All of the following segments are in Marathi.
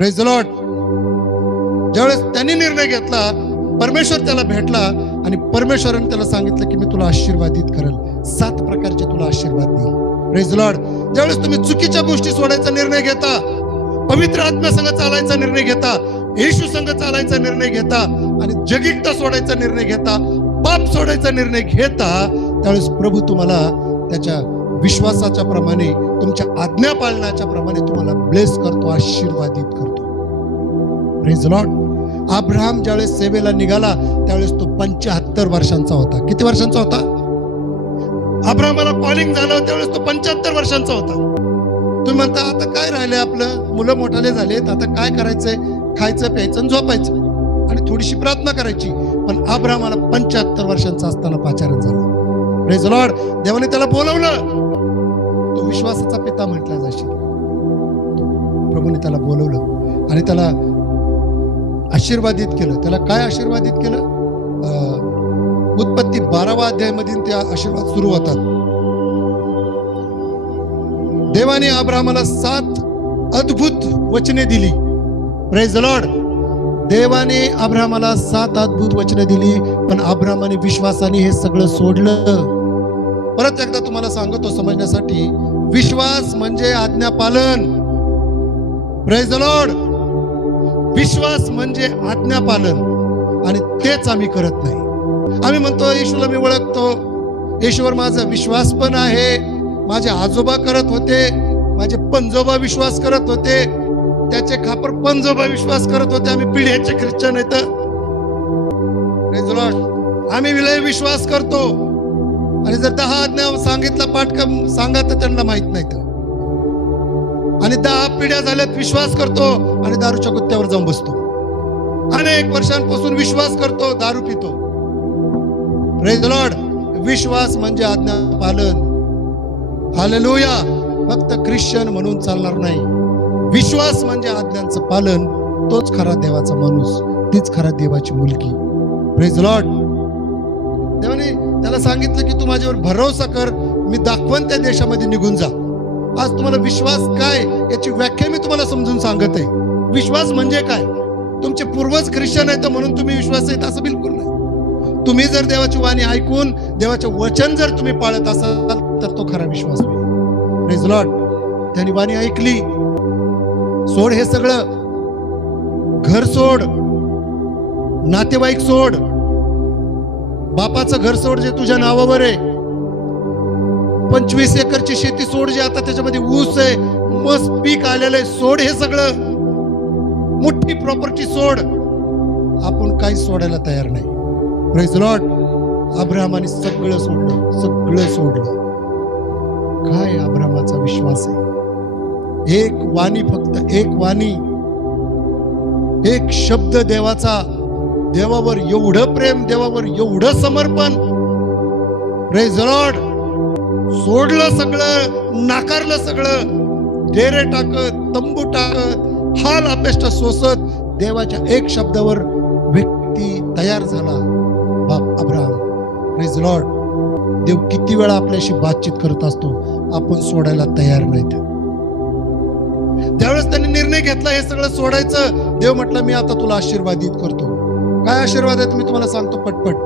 Praise the Lord. ज्यावेळेस त्यांनी निर्णय घेतला, परमेश्वर त्याला भेटला आणि परमेश्वराने त्याला सांगितलं की मी तुला आशीर्वादित करेल, 7 प्रकारचे तुला आशीर्वाद देईल. Praise the Lord. ज्यावेळेस तुम्ही चुकीच्या गोष्टी सोडायचा निर्णय घेता, पवित्र आत्म्यासंग चालायचा निर्णय घेता, येशू संघ चालायचा निर्णय घेता आणि जगिकता सोडायचा निर्णय घेता, पाप सोडायचा निर्णय घेता, त्यावेळेस प्रभू तुम्हाला त्याच्या विश्वासाच्या प्रमाणे, तुमच्या आज्ञा पालनाच्या प्रमाणे तुम्हाला ब्लेस करतो, आशीर्वादित करतो. Praise the Lord. अब्राहम ज्यावेळेस सेवेला निघाला त्यावेळेस तो 75 वर्षांचा होता. किती वर्षांचा होता? अब्राहमाला कॉलिंग झालं त्यावेळेस तो 75 वर्षांचा होता. तुम्ही म्हणता आता काय राहिले, आपलं मुलं मोठाले झालेत, आता काय करायचंय? खायचं, प्यायचं, झोपायचं आणि थोडीशी प्रार्थना करायची. पण अब्राहमाला 75 वर्षांचा असताना पाचारण झालं. Praise the Lord. देवाने त्याला बोलवलं, तो विश्वासाचा पिता म्हटला जाशील. प्रभूने त्याला बोलवलं आणि त्याला आशीर्वादित केलं. त्याला काय आशीर्वादित केलं? उत्पत्ती 12व्या अध्यायामध्ये ते आशीर्वाद सुरू होतात. देवाने अब्राहमाला 7 अद्भुत वचने दिली. Praise the Lord. देवाने अब्राहमाला 7 अद्भुत वचने दिली, पण अब्राहमाने विश्वासाने हे सगळं सोडलं. परत एकदा तुम्हाला सांगतो समजण्यासाठी, विश्वास म्हणजे आज्ञापालन. Praise the Lord. विश्वास म्हणजे आज्ञापालन आणि तेच आम्ही करत नाही. आम्ही म्हणतो येशूला मी ओळखतो, येशूवर माझा विश्वास पण आहे, माझे आजोबा करत होते, माझे पंजोबा विश्वास करत होते, त्याचे खापर पंजोबा विश्वास करत होते, आम्ही पिढ्याचे ख्रिश्चन आहेत. Praise the Lord. आम्ही विलय विश्वास करतो आणि जर 10 आज्ञा सांगितला पाठ सांगा तर त्यांना माहित नाही तर, आणि 10 पिढ्या झाल्यात विश्वास करतो आणि दारूच्या गुत्त्यावर जाऊन बसतो. अनेक वर्षांपासून विश्वास करतो, दारू पितो. Praise the Lord. विश्वास म्हणजे आज्ञा पालन. हालेलुया. फक्त ख्रिश्चन म्हणून चालणार नाही. विश्वास म्हणजे आज्ञांचं पालन. तोच खरा देवाचा माणूस, तीच खरा देवाची मुलगी. Praise the Lord. देवाने त्याला सांगितलं की तू माझ्यावर भरोसा कर, मी दाखवण त्या देशामध्ये निघून जा. आज तुम्हाला विश्वास काय याची व्याख्या मी तुम्हाला समजून सांगत आहे. विश्वास म्हणजे काय? तुमचे पूर्वज ख्रिश्चन आहेत म्हणून तुम्ही विश्वास आहेत असं बिलकुल नाही. तुम्ही जर देवाची वाणी ऐकून देवाचे वचन जर तुम्ही पाळत असाल तर तो खरा विश्वास होईल. Praise the Lord. त्यांनी वाणी ऐकली, सोड हे सगळं, घर सोड, नातेवाईक सोड, बापाचं घर सोड जे तुझ्या नावावर आहे, 25 एकरची शेती सोड, जे आता त्याच्यामध्ये ऊस आहे, मस्त पीक आलेलं आहे, सोड हे सगळं, मोठी प्रॉपर्टी सोड. आपण काही सोडायला तयार नाही. Praise the Lord. अब्राहमाने सगळं सोडलं, सगळं सोडलं. काय अब्राहमाचा विश्वास आहे. एक वाणी, फक्त एक वाणी, एक शब्द देवाचा, देवावर एवढं प्रेम, देवावर एवढं समर्पण. Praise the Lord. सोडलं सगळं, नाकारलं सगळं, डेरे टाकत, तंबू टाकत, हाल अपेष्ट सोसत देवाच्या एक शब्दावर व्यक्ती तयार झाला, बाप अब्राहम. Praise the Lord. देव किती वेळा आपल्याशी बातचीत करत असतो, आपण सोडायला तयार नाहीत. त्यावेळेस त्यांनी निर्णय घेतला हे सगळं सोडायचं. देव म्हटलं मी आता तुला आशीर्वादित करतो. काय आशीर्वाद आहे मी तुम्हाला सांगतो पटपट.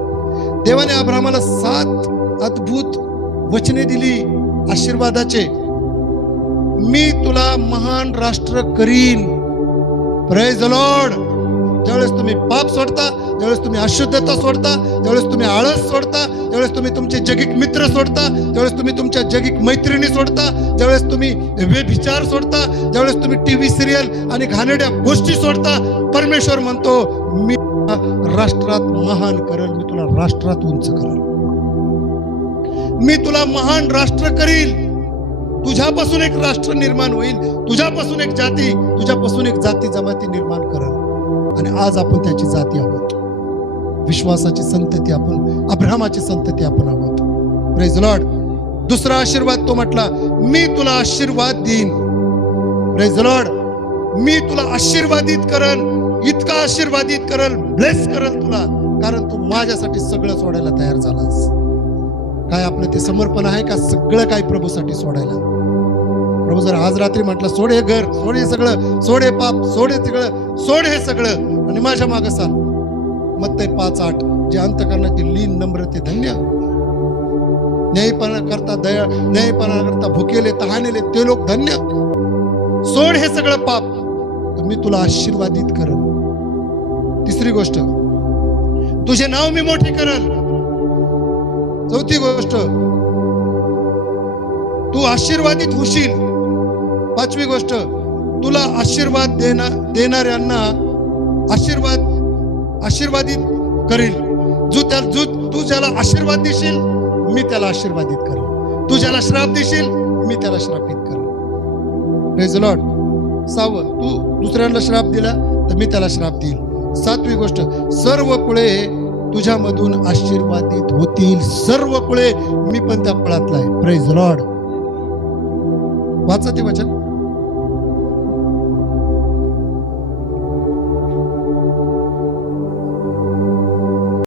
देवाने अब्राहमाला 7 अद्भुत वचने दिली आशीर्वादाचे. मी तुला महान राष्ट्र करीन. Praise the Lord. ज्यावेळेस तुम्ही पाप सोडता, ज्यावेळेस तुम्ही अशुद्धता सोडता, ज्यावेळेस तुम्ही आळस सोडता, ज्यावेळेस तुम्ही तुमचे जगिक मित्र सोडता, ज्यावेळेस तुम्ही तुमच्या जगिक मैत्रिणी सोडता, ज्यावेळेस तुम्ही व्यभिचार सोडता, ज्यावेळेस तुम्ही टीव्ही सिरियल आणि घाणेरड्या गोष्टी सोडता, परमेश्वर म्हणतो मी राष्ट्रात महान करेल, मी तुला राष्ट्रात उंच करेल, मी तुला महान राष्ट्र करील. तुझ्यापासून एक राष्ट्र निर्माण होईल, तुझ्यापासून एक जाती, तुझ्यापासून एक जाती जमाती निर्माण करेल. आणि आज आपण त्याची जाती आहोत, विश्वासाची संतती आपण, अब्राहमाची संतती आपण आहोत. Praise the Lord. दुसरा आशीर्वाद तो म्हटला मी तुला आशीर्वाद देईन. Praise the Lord. मी तुला आशीर्वादित करल, इतका आशीर्वादित करल, ब्लेस करल तुला, कारण तू माझ्यासाठी सगळं सोडायला तयार झालास. काय आपलं ते समर्पण आहे का सगळं काय प्रभूसाठी सोडायला? प्रभू जर आज रात्री म्हटलं सोड हे घर, सोड हे सगळं, सोड हे पाप, सोड हे सगळं, सोड हे सगळं आणि माझ्या मागं चाल. मत्ते 5:8 जे अंतःकरणातील लीन नम्रते धन्य, न्यायपणा करता दया, न्यायपणा करता भुकेले तहानेले ते लोक धन्य. सोड हे सगळं पाप तर मी तुला आशीर्वादित करल. तिसरी गोष्ट, तुझे नाव मी मोठे करल. चौथी गोष्ट, तू आशीर्वादित होशील. पाचवी गोष्ट, तुला आशीर्वाद देणाऱ्यांना आशीर्वादित करेल. तू ज्याला आशीर्वाद देशील मी त्याला आशीर्वादित करेल. तू ज्याला श्राप देशील मी त्याला श्रापित करेल. Praise the Lord. 6, तू दुसऱ्यांना श्राप दिला तर मी त्याला श्राप देईल. 7वी गोष्ट, सर्व कुळे तुझ्यामधून आशीर्वादित होतील. सर्व कुळे, मी पण त्या फळातला आहे. Praise the Lord. वाचा ते वचन.